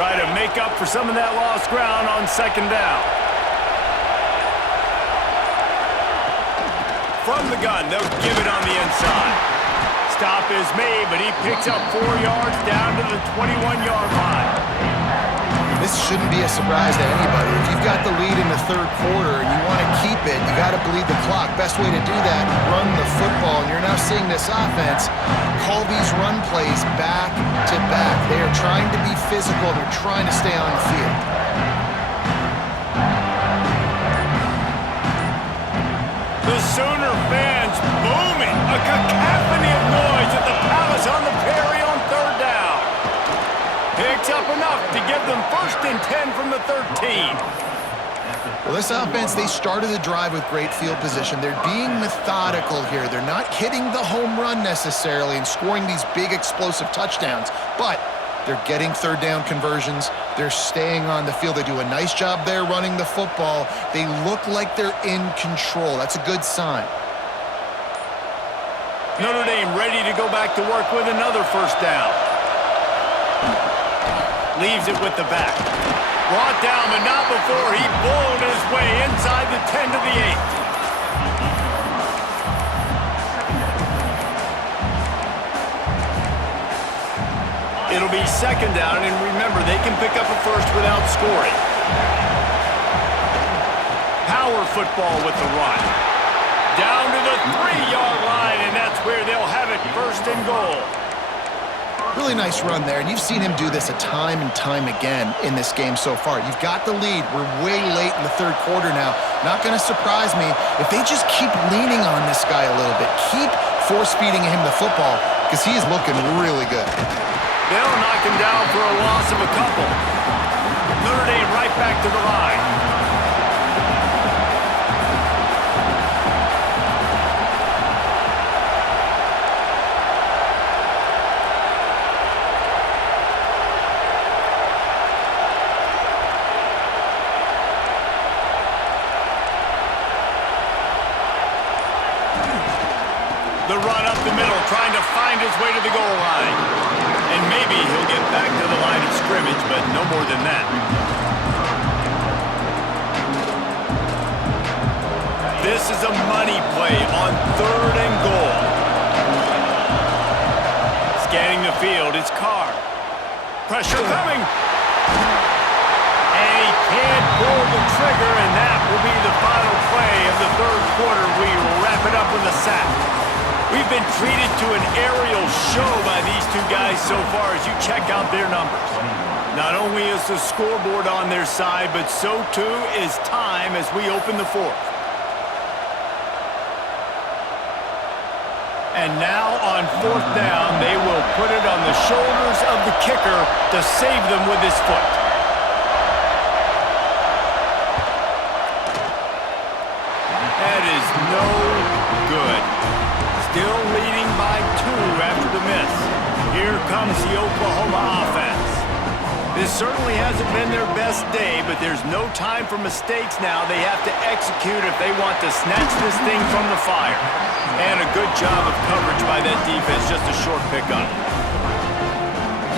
Try to make up for some of that lost ground on second down. From the gun, they'll give it on the inside. Stop is made, but he picks up 4 yards down to the 21-yard line. This shouldn't be a surprise to anybody. If you've got the lead in the third quarter and you want to keep it, you got to bleed the clock. Best way to do that, run the football. And you're now seeing this offense call these run plays back to back. They are trying to be physical. They're trying to stay on the field. The Sooner fans booming. A cacophony of noise at the Palace on the Perry on third down. Picks up enough to give them 1st and 10 from the 13. Well, this offense, they started the drive with great field position. They're being methodical here. They're not hitting the home run necessarily and scoring these big explosive touchdowns, but they're getting third down conversions. They're staying on the field. They do a nice job there running the football. They look like they're in control. That's a good sign. Notre Dame ready to go back to work with another 1st down. Leaves it with the back. Brought down, but not before he bowled his way inside the 10 to the 8. It'll be 2nd down, and remember, they can pick up a 1st without scoring. Power football with the run. Down to the 3-yard line, and that's where they'll have it 1st and goal. Really nice run there, and you've seen him do this a time and time again in this game so far. You've got the lead. We're way late in the third quarter now. Not going to surprise me if they just keep leaning on this guy a little bit. Keep force-feeding him the football because he is looking really good. They'll knock him down for a loss of a couple. Notre Dame right back to the line. The run up the middle, trying to find his way to the goal line. And maybe he'll get back to the line of scrimmage, but no more than that. This is a money play on 3rd and goal. Scanning the field, it's Carr. Pressure coming. And he can't pull the trigger, and that will be the final play of the third quarter. We wrap it up with a sack. We've been treated to an aerial show by these two guys so far as you check out their numbers. Not only is the scoreboard on their side, but so too is time as we open the 4th. And now on 4th down, they will put it on the shoulders of the kicker to save them with his foot. That is no good. Still leading by 2 after the miss. Here comes the Oklahoma offense. This certainly hasn't been their best day, but there's no time for mistakes now. They have to execute if they want to snatch this thing from the fire. And a good job of coverage by that defense, just a short pickup.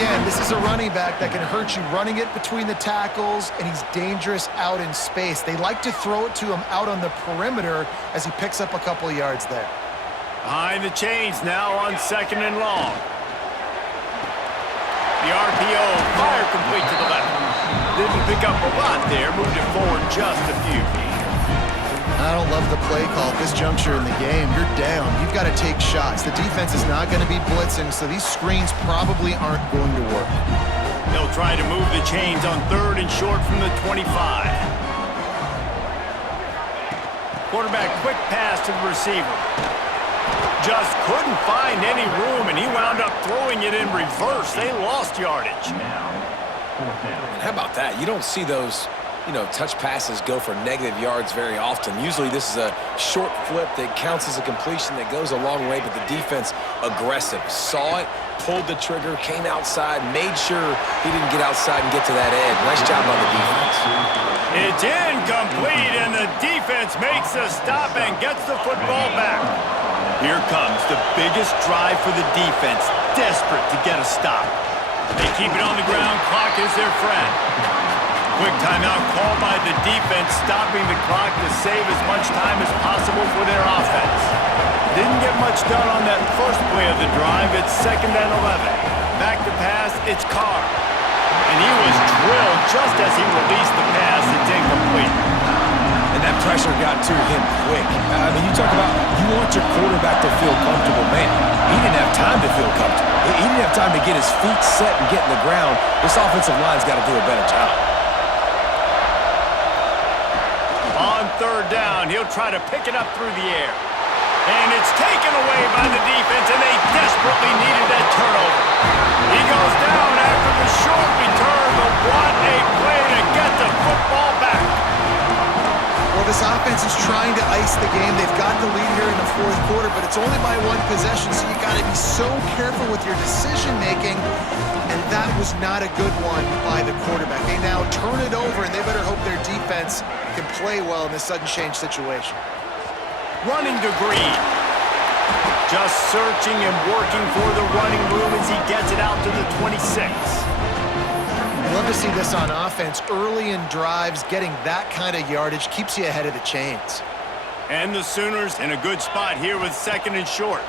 Again, this is a running back that can hurt you running it between the tackles, and he's dangerous out in space. They like to throw it to him out on the perimeter as he picks up a couple of yards there. Behind the chains now on 2nd and long. The RPO, fire complete to the left. Didn't pick up a lot there, moved it forward just a few. I don't love the play call at this juncture in the game. You're down. You've got to take shots. The defense is not going to be blitzing, so these screens probably aren't going to work. They'll try to move the chains on 3rd and short from the 25. Quarterback quick pass to the receiver. Just couldn't find any room, and he wound up throwing it in reverse. They lost yardage. And how about that? You don't see those, touch passes go for negative yards very often. Usually this is a short flip that counts as a completion that goes a long way, but the defense aggressive. Saw it, pulled the trigger, came outside, made sure he didn't get outside and get to that edge. Nice job by the defense. It's incomplete, and the defense makes a stop and gets the football back. Here comes the biggest drive for the defense, desperate to get a stop. They keep it on the ground. Clock is their friend. Quick timeout called by the defense, stopping the clock to save as much time as possible for their offense. Didn't get much done on that first play of the drive. It's 2nd and 11. Back to pass, it's Carr. And he was drilled just as he released the pass. It's incomplete. And that pressure got to him quick. I mean, you talk about you want your quarterback to feel comfortable. Man, he didn't have time to feel comfortable. He didn't have time to get his feet set and get in the ground. This offensive line's got to do a better job. On 3rd down, he'll try to pick it up through the air. And it's taken away by the defense, and they desperately needed that turnover. He goes down after the short return, but what a play to get the football back. Well, this offense is trying to ice the game. They've got the lead here in the 4th quarter, but it's only by 1 possession, so you got to be so careful with your decision-making, and that was not a good one by the quarterback. They now turn it over, and they better hope their defense can play well in this sudden change situation. Running to Green. Just searching and working for the running room as he gets it out to the 26. I love to see this on offense. Early in drives, getting that kind of yardage keeps you ahead of the chains. And the Sooners in a good spot here with 2nd and short.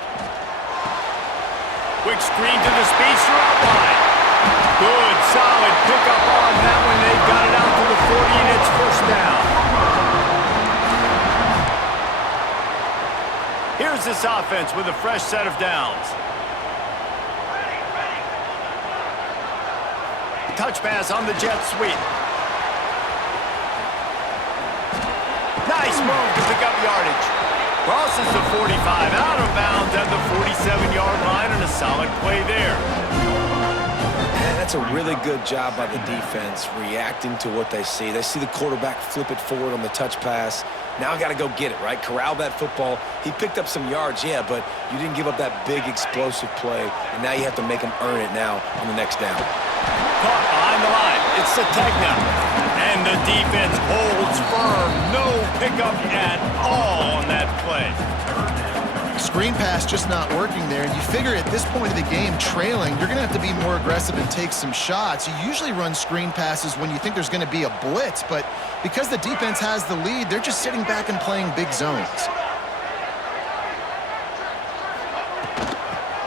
Quick screen to the speedster out wide. Good, solid pickup on that one. They've got it out to the 40, and it's 1st down. Here's this offense with a fresh set of downs. Touch pass on the jet sweep. Nice move to pick up yardage. Crosses the 45, out of bounds at the 47-yard line, and a solid play there. Man, that's a really good job by the defense, reacting to what they see. They see the quarterback flip it forward on the touch pass. Now I got to go get it, right? Corral that football. He picked up some yards, yeah, but you didn't give up that big explosive play, and now you have to make him earn it now on the next down. Caught behind the line. It's Sategna. And the defense holds firm. No pickup at all on that play. Screen pass just not working there, and you figure at this point of the game, trailing, you're going to have to be more aggressive and take some shots. You usually run screen passes when you think there's going to be a blitz, but because the defense has the lead, they're just sitting back and playing big zones.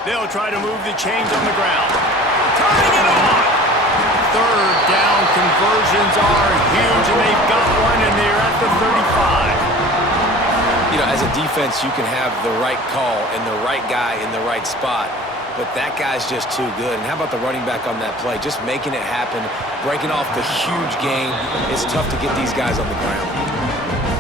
They'll try to move the chains on the ground. Turning it on! 3rd down conversions are huge, and they've got one, and they're at the 35. You know, as a defense, you can have the right call and the right guy in the right spot, but that guy's just too good. And how about the running back on that play? Just making it happen, breaking off the huge gain. It's tough to get these guys on the ground.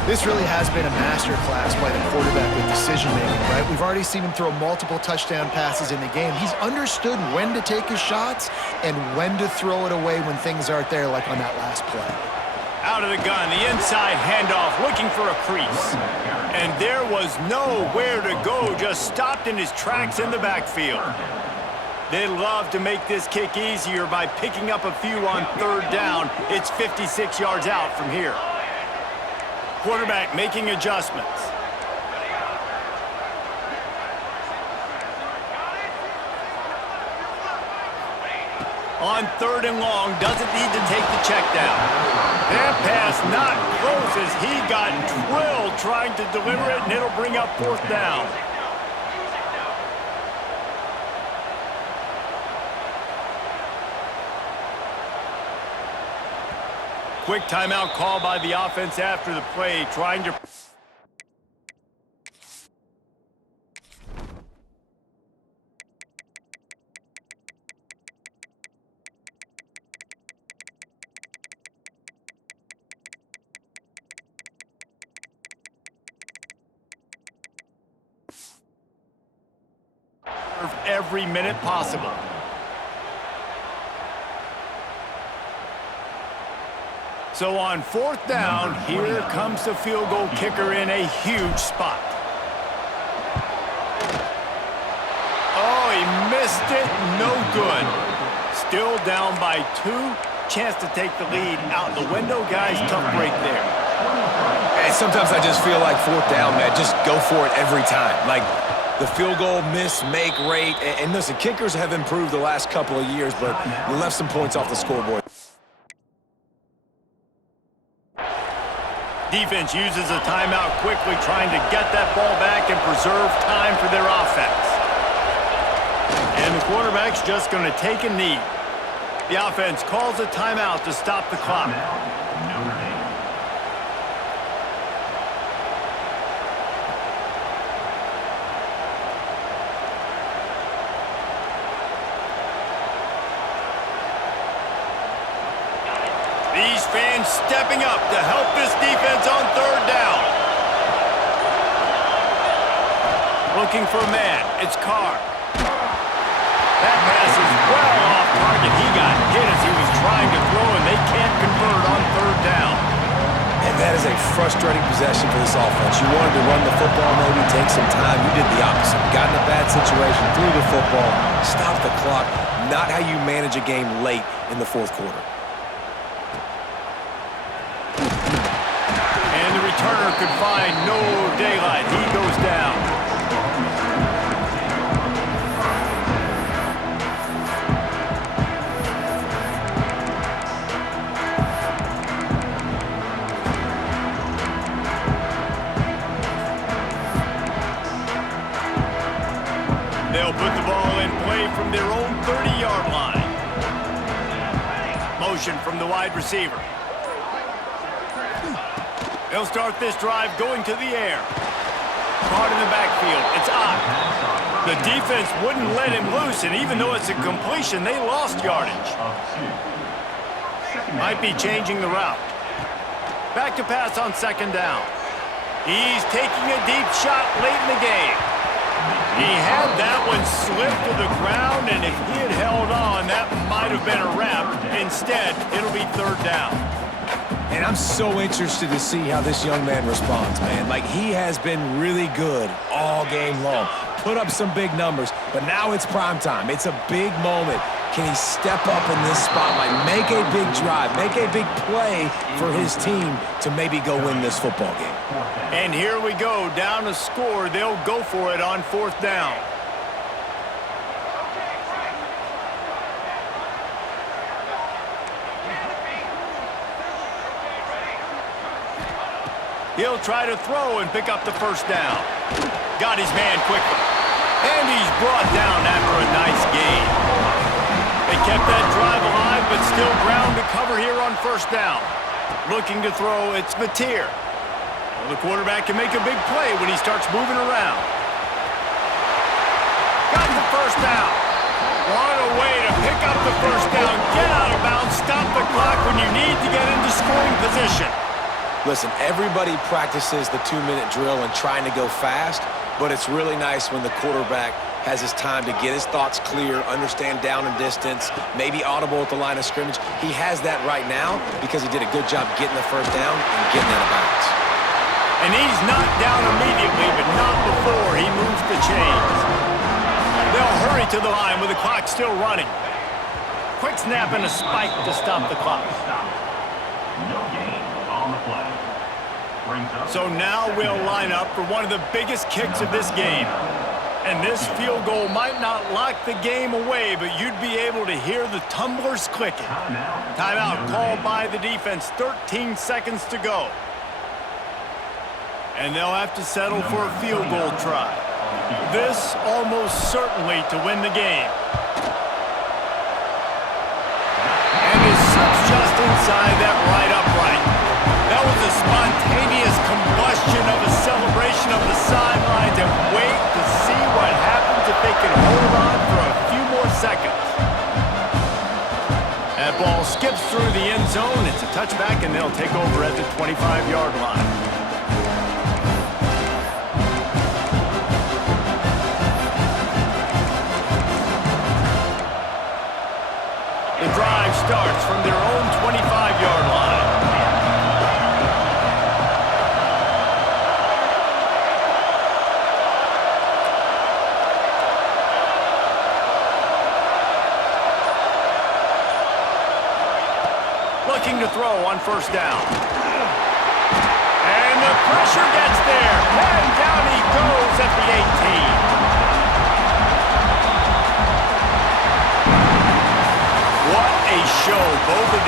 This really has been a masterclass by the quarterback with decision-making, right? We've already seen him throw multiple touchdown passes in the game. He's understood when to take his shots and when to throw it away when things aren't there, like on that last play. Out of the gun, the inside handoff, looking for a crease. And there was nowhere to go, just stopped in his tracks in the backfield. They love to make this kick easier by picking up a few on 3rd down. It's 56 yards out from here. Quarterback making adjustments. On 3rd and long, doesn't need to take the check down. That pass not close as he got drilled trying to deliver it, and it'll bring up 4th down. Quick timeout call by the offense after the play, trying to... every minute possible. So on 4th down, here comes the field goal kicker in a huge spot. Oh, he missed it. No good. Still down by 2. Chance to take the lead out the window. Guys, tough break there. And sometimes I just feel like 4th down, man, just go for it every time. Like, the field goal miss-make rate. And listen, kickers have improved the last couple of years, but you left some points off the scoreboard. Defense uses a timeout quickly, trying to get that ball back and preserve time for their offense. And the quarterback's just going to take a knee. The offense calls a timeout to stop the clock. These fans stepping up to help this defense on third down. Looking for a man. It's Carr. That pass is well off target. He got hit as he was trying to throw, and they can't convert on third down. And that is a frustrating possession for this offense. You wanted to run the football, maybe take some time. You did the opposite. Got in a bad situation, threw the football, stopped the clock. Not how you manage a game late in the fourth quarter. And the returner could find no daylight. He goes down. They'll put the ball in play from their own 30-yard line. Motion from the wide receiver. They'll start this drive going to the air. Caught in the backfield. It's Ott. The defense wouldn't let him loose, and even though it's a completion, they lost yardage. Might be changing the route. Back to pass on second down. He's taking a deep shot late in the game. He had that one slip to the ground, and if he had held on, that might have been a wrap. Instead, it'll be third down. And I'm so interested to see how this young man responds, man. Like, he has been really good all game long. Put up some big numbers, but now it's prime time. It's a big moment. Can he step up in this spotlight, make a big drive, make a big play for his team to maybe go win this football game? And here we go, down a score. They'll go for it on fourth down. He'll try to throw and pick up the first down. Got his man quickly. And he's brought down after a nice gain. They kept that drive alive, but still ground to cover here on first down. Looking to throw, it's Mateer. Well, the quarterback can make a big play when he starts moving around. Got the first down. What a way to pick up the first down. Get out of bounds, stop the clock when you need to get into scoring position. Listen, everybody practices the 2-minute drill and trying to go fast, but it's really nice when the quarterback has his time to get his thoughts clear, understand down and distance, maybe audible at the line of scrimmage. He has that right now because he did a good job getting the first down and getting out of bounds. And he's not down immediately, but not before he moves the chains. They'll hurry to the line with the clock still running. Quick snap and a spike to stop the clock. No gain on the play. So now we'll line up for one of the biggest kicks of this game. And this field goal might not lock the game away, but you'd be able to hear the tumblers clicking. Timeout called by the defense, 13 seconds to go. And they'll have to settle for a field goal try. This almost certainly to win the game. And it slips just inside that right upright. That was a spontaneous combustion of a celebration of the sidelines, and wait to see what happens if they can hold on for a few more seconds. That ball skips through the end zone. It's a touchback, and they'll take over at the 25-yard line. The drive starts from their own 25-yard line. Looking to throw on first down. And the pressure gets there. And down he goes at the 18. show both of these